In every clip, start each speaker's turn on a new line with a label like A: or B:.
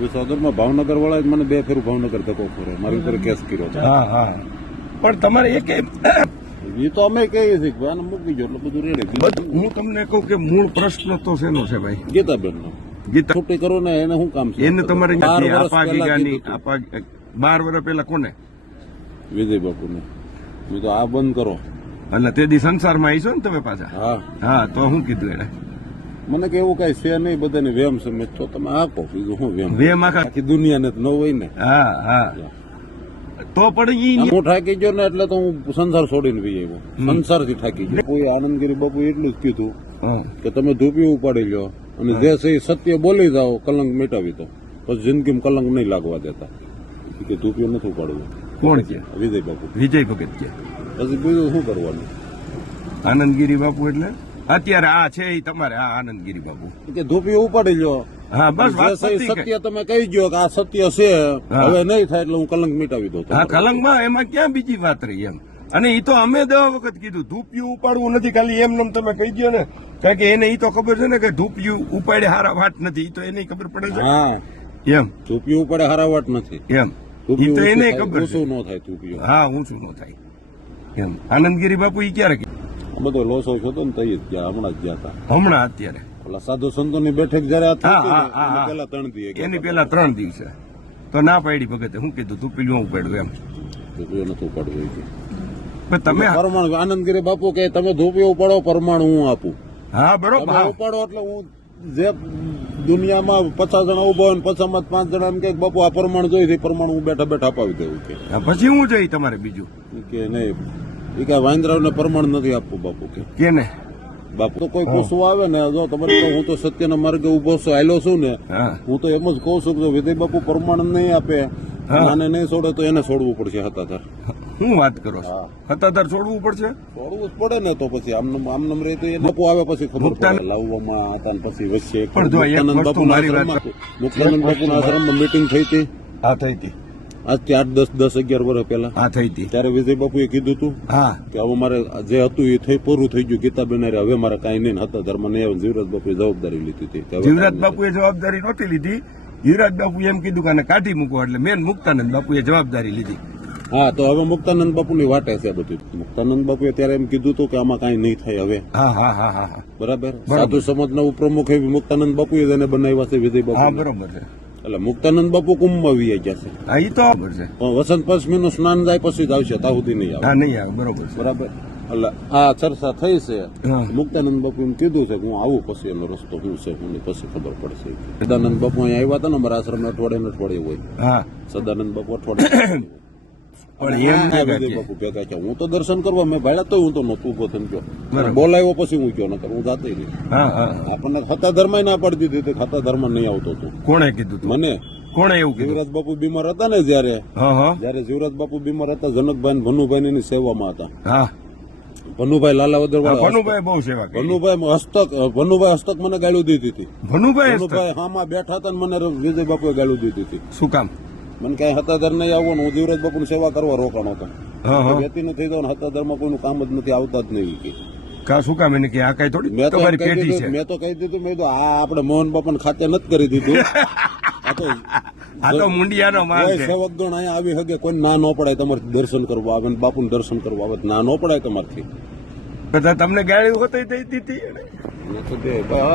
A: વિસાવદરમાં ભાવનગર વાળા મને બે ફેરું ભાવનગર ધક્કો ખોરે મારી ઉપર કેસ કર્યો હતો.
B: હા હા. પણ તમારે એક
A: એ તો અમે કહીએ છીએ કે આને મૂકી જો એટલે બધું રેડી
B: હું તમને કહું કે મૂળ પ્રશ્ન તો શેનો છે ભાઈ?
A: ગીતાબેન નો
B: ગીતા
A: છૂટી કરો ને એને શું કામ છે?
B: એને તમારે
A: બાર વર્ષ પહેલા
B: પહેલા કોને?
A: વિજય બાપુને. મેં તો આ બંધ કરો.
B: એટલે તે દી સંસારમાં આવીશો ને તમે પાછા?
A: હા.
B: હા તો શું કીધું એને.
A: મને કે એવું કઈ છે નહીં બધાને વેમ છે. મેં તો તમે આપો બીજું વેમ
B: વેમ આખી
A: દુનિયાને તો ન હોય ને.
B: હા હા. તો પણ
A: હું થાકી ગયો ને એટલે તો હું સંસાર છોડીને બી આવ્યો. સંસારથી થાકી ગયો. કોઈ આનંદગીરી બાપુ એટલું જ કીધું કે તમે ધૂપી ઉપાડી લો અને જે છે સત્ય બોલી જાઓ કલંક મેટાવી દો. પછી જિંદગીમાં કલંક નહીં લાગવા દેતા. કે ધૂપિયો નથી ઉપાડવું.
B: કોણ કે?
A: વિજય બાપુ.
B: વિજય ભગત કે.
A: પછી બીજું શું કરવાનું?
B: આનંદગીરી બાપુ એટલે? અત્યારે આ છે એ તમારે આ આનંદગીરી બાબુ.
A: કે ધૂપિયો ઉપાડી લો
B: હા બસ.
A: સત્ય તમે કહી ગયો કે આ સત્ય છે હવે નહીં થાય એટલે હું કલંક મિટાવી દઉં
B: હા કલંકમાં એમાં ક્યાં બીજી વાત રહી એમ? અને એ તો અમે દવા વખત કીધું ધૂપિયું ઉપાડવું નથી ખાલી એમ નમ તમે કહી દો ને. કારણ કે એને એ તો ખબર છે ને કે ધૂપિયું ઉપાડે હારા વાટ નથી એ તો એને ખબર પડે છે.
A: હા.
B: એમ.
A: ધૂપિયું ઉપાડે હારા વાટ નથી.
B: એમ. એ તો એને ખબર
A: શું ન થાય ધૂપિયું.
B: હા ઊંચું ન થાય. એમ. આનંદગીરી બાપુ એ ક્યારે
A: બધો લોસો થતો ને તઈ જ ગયા હમણાં જ ગયા હતા
B: હમણાં અત્યારે?
A: ઓલા સાધુ સંતોની બેઠક જયારે
B: હા,
A: હતી
B: હા, હા,
A: એની ત્રણ દિવસ
B: એની
A: હતા.
B: પેલા ત્રણ દિવસે. તો ના પાડી ભગતે. શું કીધું તું પેલું ઉપાડ્યું એમ.
A: ધૂપિયો નથી ઉપાડવું એ
B: પણ તમે
A: પરમાણુ આનંદગીરી બાપુ કે તમે ધૂપિયો ઉપાડો પરમાણુ હું આપું.
B: હા બરોબર હા.
A: ઉપાડો એટલે હું જે દુનિયામાં પચાસ જણા ઊભો હોય પચાસમાં પાંચ જણા એમ કે બાપુ આ પરમાણુ જોઈ પરમાણુ હું બેઠા બેઠા અપાવી દેવું કે
B: પછી હું જોઈ તમારે બીજું?
A: કે નહીં. એ કે વાંદરાઓને પરમાણુ નથી આપવું બાપુ કે.
B: કેને?
A: બાપુ તો કોઈ પૂછવું આવે ને જો તમારે હું તો સત્યના માર્ગે ઊભો છું આયલો છું ને
B: હું.
A: તો એમ જ કહું છું કે જો બાપુ પ્રમાણ નહીં આપે. આને નહીં છોડે તો એને છોડવું પડશે હતાધર.
B: હું વાત કરો છો. હતાધાર છોડવું પડશે?
A: છોડવું જ પડે ને તો પછી આમ આમનમ રહે તો એ બાપુ આવે પછી ખબર પડે લાવવામાં હતા ને પછી વચ્ચે એક
B: પણ
A: મુક્તાનંદ
B: બાપુ
A: ના મુક્તાનંદ આશ્રમમાં મીટિંગ થઈ હતી.
B: હા થઈ હતી.
A: આજથી આઠ દસ દસ અગિયાર વર્ષ પહેલા.
B: હા થઈ હતી.
A: ત્યારે વિજય બાપુએ કીધું હતું
B: હા.
A: કે હવે મારે જે હતું એ થઈ પૂરું થઈ ગયું. ગીતા બેનારે હવે મારે કાંઈ નહીં. હતા ધર્મ નહીં જીવરાજ બાપુએ જવાબદારી લીધી હતી.
B: જીવરાજ બાપુએ જવાબદારી નહોતી લીધી. જીવરાજ બાપુ એમ કીધું કે આને કાઢી મૂકો એટલે મેન મુક્તાનંદ બાપુએ જવાબદારી લીધી.
A: હા તો હવે મુક્તાનંદ બાપુની વાટે છે બધું. મુક્તાનંદ બાપુએ ત્યારે એમ કીધું હતું કે આમાં કાંઈ નહીં થાય હવે.
B: હા હા હા હા હા.
A: બરાબર? સાધુ સમાજના ઉપપ્રમુખ એવી મુક્તાનંદ બાપુએ જ એને બનાવ્યા છે વિજય બાપુ
B: બરોબર છે.
A: એટલે મુક્તાનંદ બાપુ કુંભમાં વી ગયા છે.
B: હા એ તો બરોબર છે.
A: પણ વસંત પંચમી નું સ્નાન જાય પછી જ આવશે ત્યાં સુધી નહીં આવે.
B: હા નહીં આવે બરોબર છે.
A: બરાબર? એટલે આ ચર્ચા થઈ છે. મુક્તાનંદ બાપુ એમ કીધું છે કે હું આવું પછી એનો રસ્તો શું છે હું પછી ખબર પડશે સદાનંદ બાપુ અહીંયા આવ્યા હતા ને અમારા આશ્રમ અઠવાડિયે અઠવાડિયે હોય.
B: હા.
A: સદાનંદ બાપુ અઠવાડિયે
B: પણ એમ
A: હા,
B: કે
A: વિજય બાપુ ભેગા છે હું તો દર્શન કરવા મેં ભાડ્યા તો હું તો નહોતું ઊભો થઈને ગયો. બોલાવ્યો પછી હું ગયો નકર હું જાતે નહીં
B: હા હા.
A: આપણને ખાતા ધર્મ ના પાડી દીધી ખાતા ધર્મ નહીં આવતો હતો.
B: કોણે કીધું
A: મને?
B: કોણે એવું
A: જીવરાજ બાપુ બીમાર હતા ને જયારે?
B: હા હા.
A: જયારે જીવરાજ બાપુ બીમાર હતા જનકભાઈ ભનુભાઈ ની સેવામાં હતા. ભનુભાઈ લાલાવદર
B: હા, ભનુભાઈ બહુ સેવા
A: ભનુભાઈ હસ્તક ભનુભાઈ હસ્તક મને ગાળું દીધી હતી.
B: ભનુભાઈ.
A: ભનુભાઈ હામાં બેઠા હતા મને વિજય બાપુએ ગાળું દીધી હતી.
B: શું કામ?
A: મને કઈ હતાધર નહીં આવવાનું હું જીવરાજ બાપુની સેવા કરવા રોકાણો હતો. વ્યક્તિ નથી તો હતાધરમાં કોઈનું કામ જ નથી આવતા જ નહીં કે.
B: કા શું કામ? એને કે આ કઈ થોડી
A: મેં તો
B: છે.
A: મેં તો કહી દીધું મેં તો આ આપણે મોહન બાપાને ખાતે નથી કરી દીધું. આ તો
B: આ તો મુંડિયાનો માલ
A: સેવકગણ અહીંયા આવી હગે કોઈ ના ન પડાય તમારે દર્શન કરવા આવે ને બાપુનું દર્શન કરવા આવે ના ન પડાય તમારથી.
B: બધા તમને ગાળી હોતી દઈ દીધી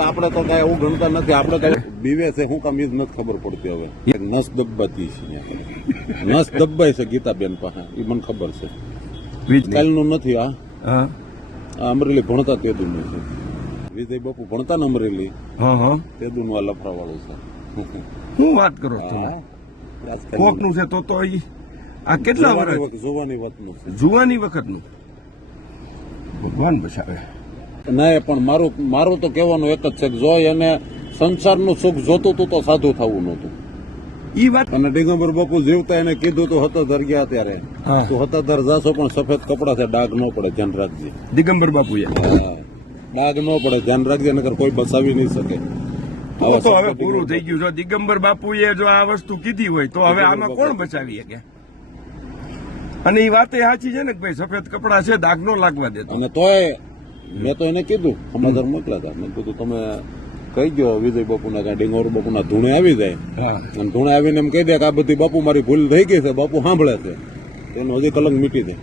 A: આપણે તો કઈ એવું ગણતા નથી. આપણે કઈ બીવે છે. શું કામ એ નથી ખબર પડતી હવે. નસ દબાતી છે નસ દબાય છે ગીતાબેન પાસે. એ મને ખબર છે.
B: વીજ
A: કાલનું નથી આ અમરેલી ભણતા તેદુનું છે. વિજય બાપુ ભણતા ને અમરેલી?
B: તે હા.
A: તેદુનું આ લફરાવાળું છે.
B: શું વાત કરો છો? તમે
A: આજકાલનું
B: કોકનું છે તો તો આ કેટલા વર્ષ
A: જોવાની વાતનું છે.
B: જુવાની વખતનું. ભગવાન બચાવે.
A: ના એ પણ મારું મારું તો કહેવાનું એક જ છે કે જો એને સંસારનું સુખ જોતું હતું તો સાધુ થવું નહોતું.
B: ઈ વાત
A: અને દિગંબર બાપુ જીવતા એને કીધું તો હતાધર ગયા ત્યારે. તું હતાધર જાશો પણ સફેદ કપડા છે ડાઘ ન પડે ધ્યાન રાખજે.
B: દિગંબર બાપુએ.
A: ડાઘ ન પડે ધ્યાન રાખજે નકર કોઈ બસાવી નહીં શકે.
B: તો તો હવે પૂરું થઈ ગયું. જો દિગંબર બાપુએ જો આ વસ્તુ કીધી હોય તો હવે આમાં કોણ બચાવી શકે? અને એ વાત એ સાચી છે ને કે ભાઈ સફેદ કપડા છે દાગ નો લાગવા દેતો.
A: અને તોય મેં તો એને કીધું સમાચાર મોકલા હતા. મેં કીધું તમે કહી ગયો વિજય બાપુના કાંઈ ડેંગોર બાપુના ધૂણે આવી જાય.
B: હા.
A: અને ધૂણે આવીને એમ કહી દે કે આ બધી બાપુ મારી ભૂલ થઈ ગઈ છે બાપુ સાંભળે છે. એનો હજી કલંક મીટી જાય